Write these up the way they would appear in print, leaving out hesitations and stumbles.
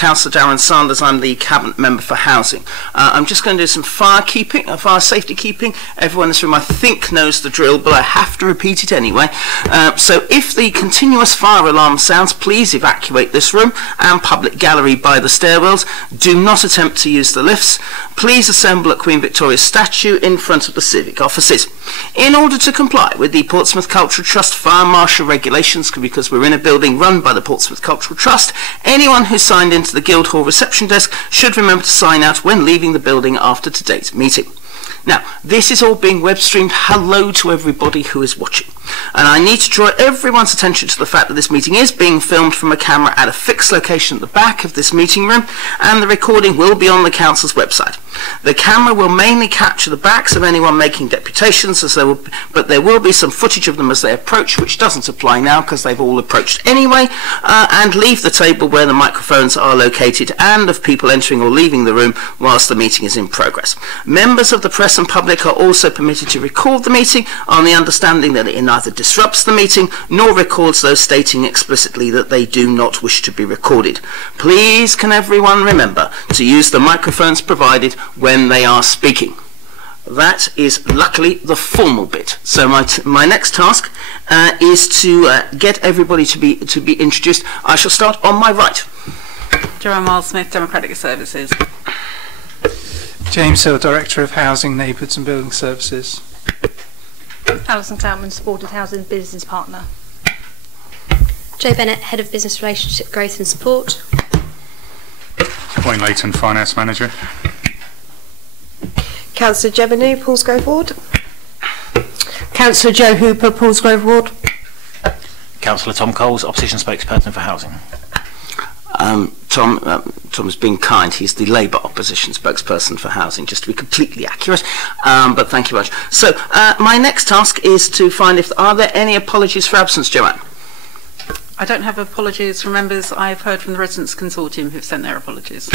Councillor Darren Sanders. I'm the Cabinet Member for Housing. I'm just going to do some fire safety keeping. Everyone in this room, I think, knows the drill, but I have to repeat it anyway. So if the continuous fire alarm sounds, please evacuate this room and public gallery by the stairwells. Do not attempt to use the lifts. Please assemble at Queen Victoria's statue in front of the civic offices. In order to comply with the Portsmouth Cultural Trust fire marshal regulations, because we're in a building run by the Portsmouth Cultural Trust, anyone who signed into the Guildhall reception desk should remember to sign out when leaving the building after today's meeting. Now, this is all being web streamed. Hello to everybody who is watching. And I need to draw everyone's attention to the fact that this meeting is being filmed from a camera at a fixed location at the back of this meeting room, and the recording will be on the Council's website. The camera will mainly capture the backs of anyone making deputations, but there will be some footage of them as they approach, which doesn't apply now because they've all approached anyway, and leave the table where the microphones are located, and of people entering or leaving the room whilst the meeting is in progress. Members of the press and public are also permitted to record the meeting on the understanding that it neither disrupts the meeting nor records those stating explicitly that they do not wish to be recorded. Please can everyone remember to use the microphones provided when they are speaking. That is luckily the formal bit. So my next task is to get everybody to be introduced. I shall start on my right. Joanne Miles-Smith, Democratic Services. James Hill, Director of Housing, Neighbourhoods and Building Services. Alison Cloutman, Supported Housing Business Partner. Jo Bennett, Head of Business Relationship Growth and Support. Wayne Layton, Finance Manager. Councillor Gemini, Paulsgrove Ward. Councillor Joe Hooper, Paulsgrove Ward. Councillor Tom Coles, Opposition Spokesperson for Housing. Tom's being kind. He's the Labour Opposition Spokesperson for Housing, just to be completely accurate. But thank you very much. So my next task is to find if are there any apologies for absence, Joanne? I don't have apologies from members. I've heard from the Residents' Consortium who've sent their apologies.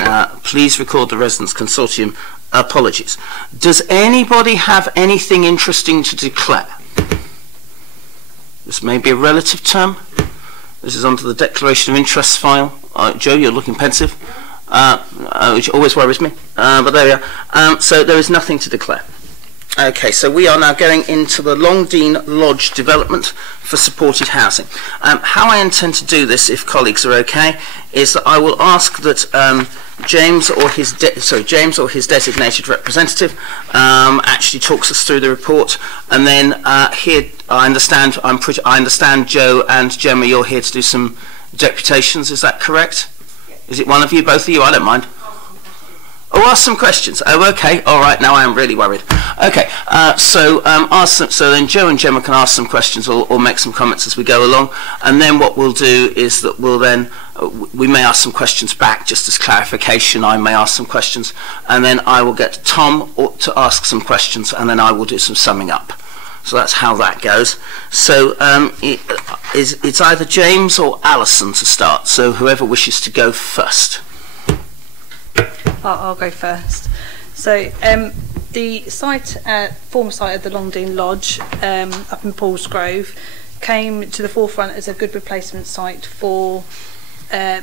Please record the Residents' Consortium apologies. Does anybody have anything interesting to declare? This may be a relative term. This is onto the Declaration of Interests file. Joe, you're looking pensive, which always worries me. But there we are. So there is nothing to declare. Okay, so we are now going into the Longdean Lodge development for supported housing. How I intend to do this, if colleagues are okay, is that I will ask that James or his designated representative actually talks us through the report, and then here I understand Joe and Gemma, you're here to do some deputations. Is that correct? Yes. Is it one of you, both of you? I don't mind. Oh, ask some questions. Oh, okay. All right. Now I am really worried. Okay. So then Joe and Gemma can ask some questions or make some comments as we go along, and then what we'll do is that we may ask some questions back just as clarification. I may ask some questions, and then I will get Tom to ask some questions, and then I will do some summing up. So that's how that goes. So it's either James or Alison to start. So whoever wishes to go first. I'll go first. So the site, former site of the Longdean Lodge up in Paulsgrove, came to the forefront as a good replacement site for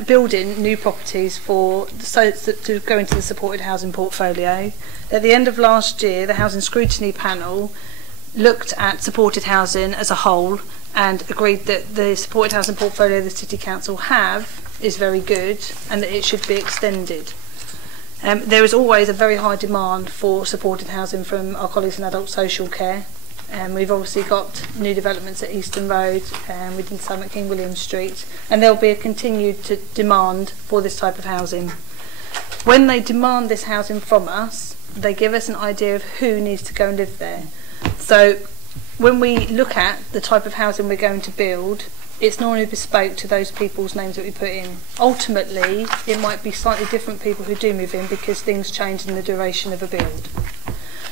building new properties to go into the supported housing portfolio. At the end of last year, the Housing Scrutiny Panel looked at supported housing as a whole and agreed that the supported housing portfolio the City Council have is very good and that it should be extended. There is always a very high demand for supported housing from our colleagues in adult social care. We've obviously got new developments at Easton Road, we did some at King William Street, and there'll be a continued demand for this type of housing. When they demand this housing from us, they give us an idea of who needs to go and live there. So when we look at the type of housing we're going to build, it's normally bespoke to those people's names that we put in. Ultimately, it might be slightly different people who do move in because things change in the duration of a build.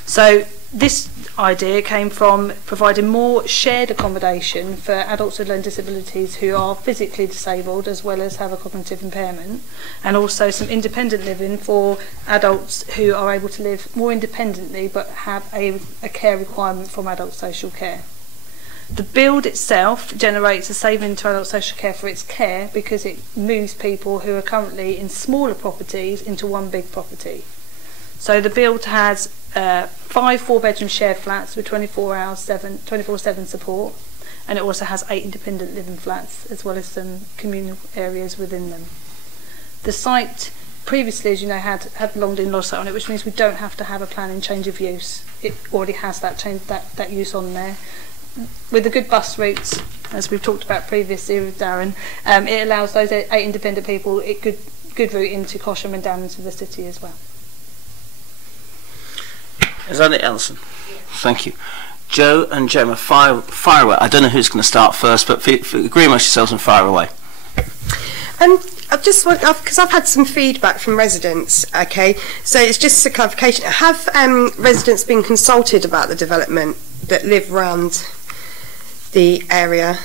So this idea came from providing more shared accommodation for adults with learning disabilities who are physically disabled as well as have a cognitive impairment, and also some independent living for adults who are able to live more independently but have a care requirement from adult social care. The build itself generates a saving to adult social care for its care because it moves people who are currently in smaller properties into one big property. So the build has 5 4-bedroom shared flats with 24/7 support, and it also has 8 independent living flats as well as some communal areas within them. The site previously, as you know, had the Longdean Lodge site on it, which means we don't have to have a planning change of use. It already has that use on there. With the good bus routes, as we've talked about previously with Darren, it allows those 8 independent people good route into Cosham and down into the city as well. Is that it, Alison? Thank you. Joe and Gemma, fire away. I don't know who's going to start first, but agree amongst yourselves and fire away. I've just because I've had some feedback from residents. Okay, so it's just a clarification. Have residents been consulted about the development that live around the area?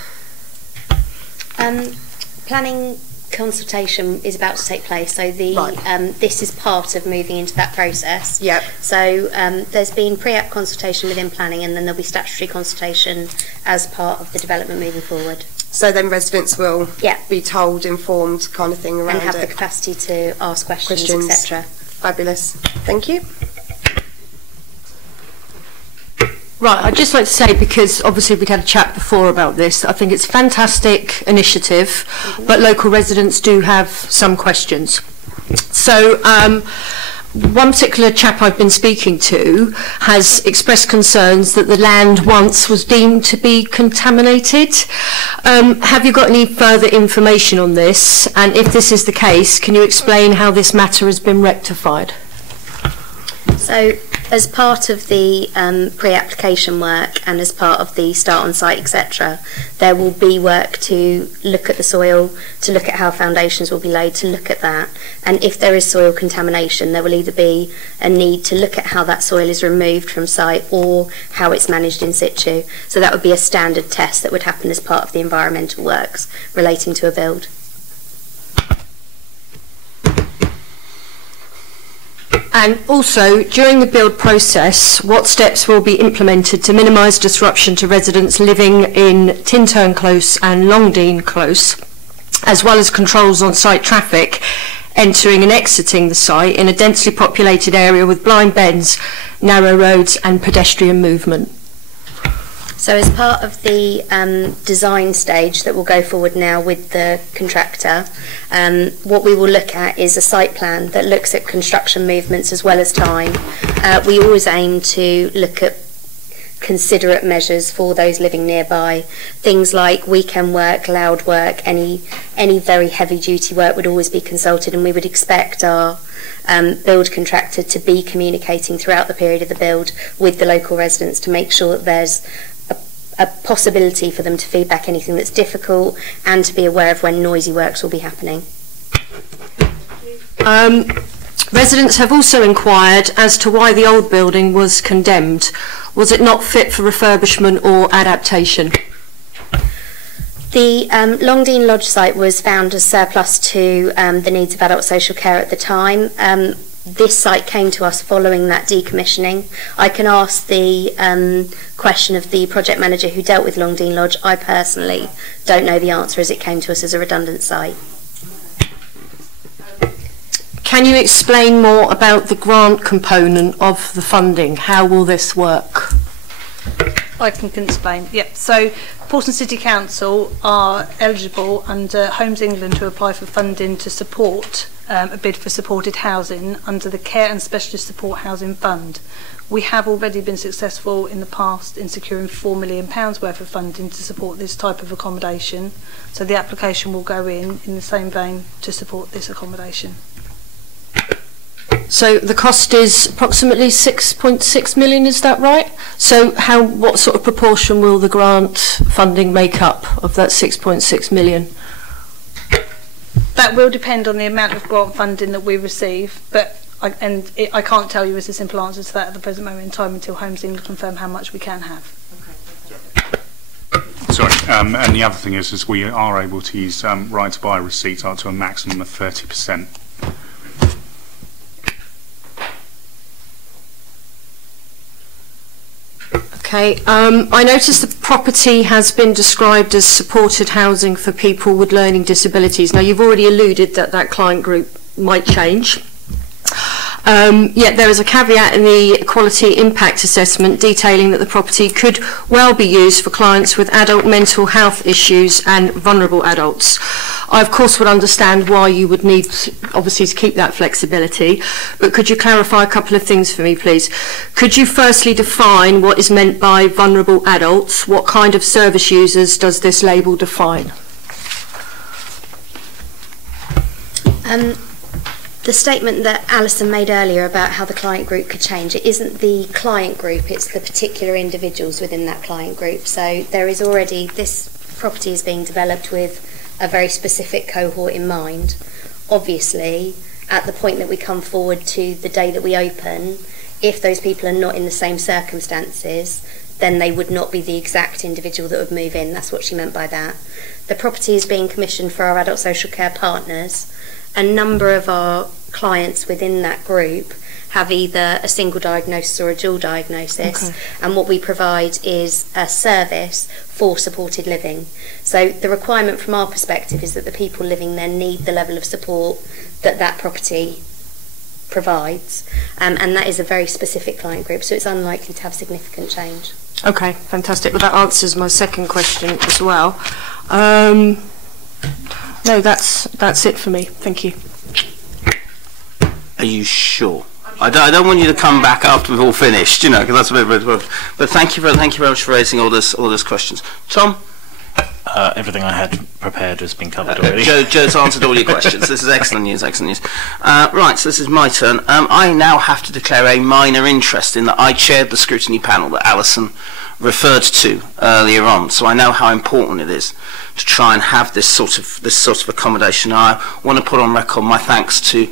Planning consultation is about to take place, so this is part of moving into that process. Yep. So there's been pre-app consultation within planning, and then there'll be statutory consultation as part of the development moving forward. So then residents will be told, informed kind of thing around it. And have the capacity to ask questions. etc. Fabulous. Thank you. Right, I'd just like to say, because obviously we'd had a chat before about this, I think it's a fantastic initiative, but local residents do have some questions. So one particular chap I've been speaking to has expressed concerns that the land once was deemed to be contaminated. Have you got any further information on this? And if this is the case, can you explain how this matter has been rectified? So, as part of the pre-application work and as part of the start on site, etc., there will be work to look at the soil, to look at how foundations will be laid, to look at that. And if there is soil contamination, there will either be a need to look at how that soil is removed from site or how it's managed in situ. So that would be a standard test that would happen as part of the environmental works relating to a build. And also, during the build process, what steps will be implemented to minimise disruption to residents living in Tintern Close and Longdean Close, as well as controls on site traffic entering and exiting the site in a densely populated area with blind bends, narrow roads and pedestrian movement? So as part of the design stage that will go forward now with the contractor, what we will look at is a site plan that looks at construction movements as well as time. We always aim to look at considerate measures for those living nearby. Things like weekend work, loud work, any very heavy duty work would always be consulted, and we would expect our build contractor to be communicating throughout the period of the build with the local residents to make sure that there's a possibility for them to feedback anything that's difficult and to be aware of when noisy works will be happening. Residents have also inquired as to why the old building was condemned. Was it not fit for refurbishment or adaptation? The Longdean Lodge site was found as surplus to the needs of adult social care at the time. This site came to us following that decommissioning. I can ask the question of the project manager who dealt with Longdean Lodge. I personally don't know the answer, as it came to us as a redundant site. Can you explain more about the grant component of the funding? How will this work? I can explain. Yep. So Portsmouth City Council are eligible under Homes England to apply for funding to support a bid for supported housing under the Care and Specialist Support Housing Fund. We have already been successful in the past in securing £4 million worth of funding to support this type of accommodation. So the application will go in the same vein to support this accommodation. So the cost is approximately 6.6 million, is that right? So what sort of proportion will the grant funding make up of that 6.6 million? That will depend on the amount of grant funding that we receive, but I can't tell you as a simple answer to that at the present moment in time until Homes England confirm how much we can have. Sorry, and the other thing is we are able to use right to buy receipts up to a maximum of 30%. Okay, I noticed the property has been described as supported housing for people with learning disabilities. Now, you've already alluded that that client group might change. Yet there is a caveat in the Equality Impact Assessment detailing that the property could well be used for clients with adult mental health issues and vulnerable adults. I, of course, would understand why you would need, obviously, to keep that flexibility, but could you clarify a couple of things for me, please? Could you firstly define what is meant by vulnerable adults? What kind of service users does this label define? The statement that Alison made earlier about how the client group could change, it isn't the client group, it's the particular individuals within that client group. So there is already, this property is being developed with a very specific cohort in mind. Obviously, at the point that we come forward to the day that we open, if those people are not in the same circumstances, then they would not be the exact individual that would move in. That's what she meant by that. The property is being commissioned for our adult social care partners. A number of our clients within that group have either a single diagnosis or a dual diagnosis, and what we provide is a service for supported living. So the requirement from our perspective is that the people living there need the level of support that that property provides, and that is a very specific client group, so it's unlikely to have significant change. Okay, fantastic. Well, that answers my second question as well. No, that's it for me. Thank you. Are you sure? I don't want you to come back after we've all finished, you know, because that's a bit. But thank you very much for raising all those questions. Tom? Everything I had prepared has been covered already. Joe's answered all your questions. This is excellent news, excellent news. Right, so this is my turn. I now have to declare a minor interest in that I chaired the scrutiny panel that Alison referred to earlier on, so I know how important it is to try and have this sort of accommodation. I want to put on record my thanks to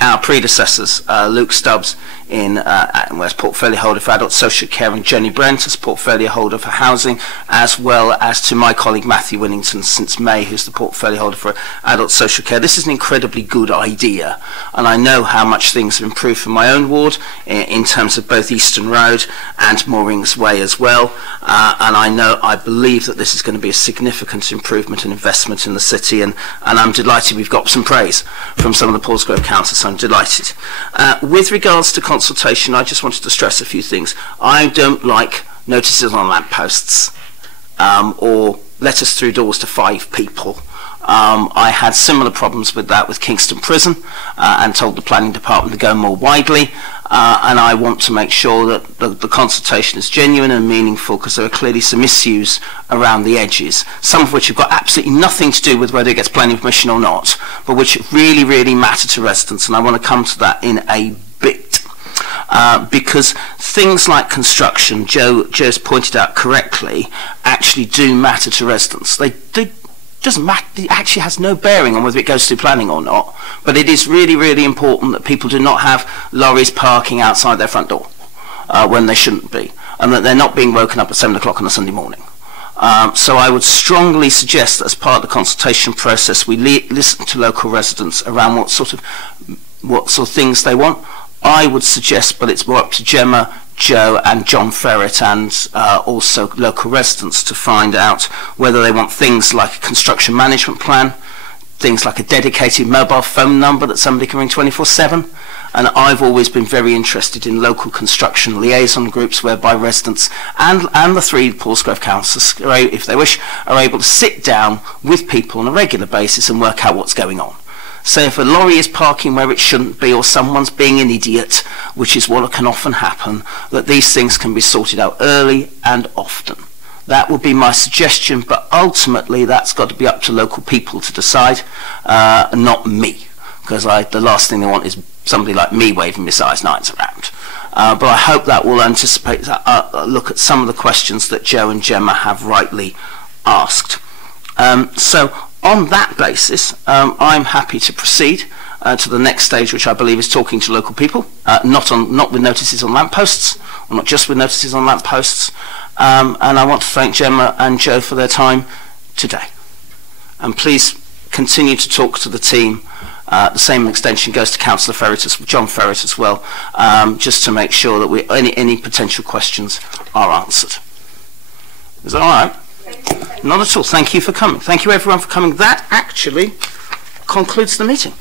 our predecessors, Luke Stubbs as portfolio holder for adult social care, and Jenny Brent as portfolio holder for housing, as well as to my colleague Matthew Winnington since May, who's the portfolio holder for adult social care. This is an incredibly good idea, and I know how much things have improved for my own ward in terms of both Easton Road and Moorings Way as well, and I believe that this is going to be a significant improvement and investment in the city, and I'm delighted we've got some praise from some of the Paulsgrove councillors, so I'm delighted. With regards to consultation, I just wanted to stress a few things. I don't like notices on lampposts or letters through doors to 5 people. I had similar problems with that with Kingston Prison and told the planning department to go more widely, and I want to make sure that the consultation is genuine and meaningful, because there are clearly some issues around the edges, some of which have got absolutely nothing to do with whether it gets planning permission or not, but which really, really matter to residents, and I want to come to that in a bit. Because things like construction, Joe's pointed out correctly, actually do matter to residents. They do. Doesn't matter. It actually has no bearing on whether it goes through planning or not. But it is really, really important that people do not have lorries parking outside their front door when they shouldn't be, and that they're not being woken up at 7 o'clock on a Sunday morning. So I would strongly suggest that as part of the consultation process, we listen to local residents around what sort of things they want. I would suggest, but it's more up to Gemma, Joe and John Ferret and also local residents to find out whether they want things like a construction management plan, things like a dedicated mobile phone number that somebody can ring 24/7. And I've always been very interested in local construction liaison groups whereby residents and the 3 Paulsgrove councillors, if they wish, are able to sit down with people on a regular basis and work out what's going on. So if a lorry is parking where it shouldn't be, or someone's being an idiot, which is what can often happen, that these things can be sorted out early and often. That would be my suggestion, but ultimately that's got to be up to local people to decide, not me, because the last thing they want is somebody like me waving my size 9s around. But I hope that will anticipate look at some of the questions that Joe and Gemma have rightly asked. So on that basis, I'm happy to proceed to the next stage, which I believe is talking to local people, not with notices on lampposts, or not just with notices on lampposts. And I want to thank Gemma and Joe for their time today. And please continue to talk to the team The same extension goes to Councillor Ferret, John Ferret as well, just to make sure that any potential questions are answered. Is that all right? Not at all. Thank you for coming. Thank you everyone for coming. That actually concludes the meeting.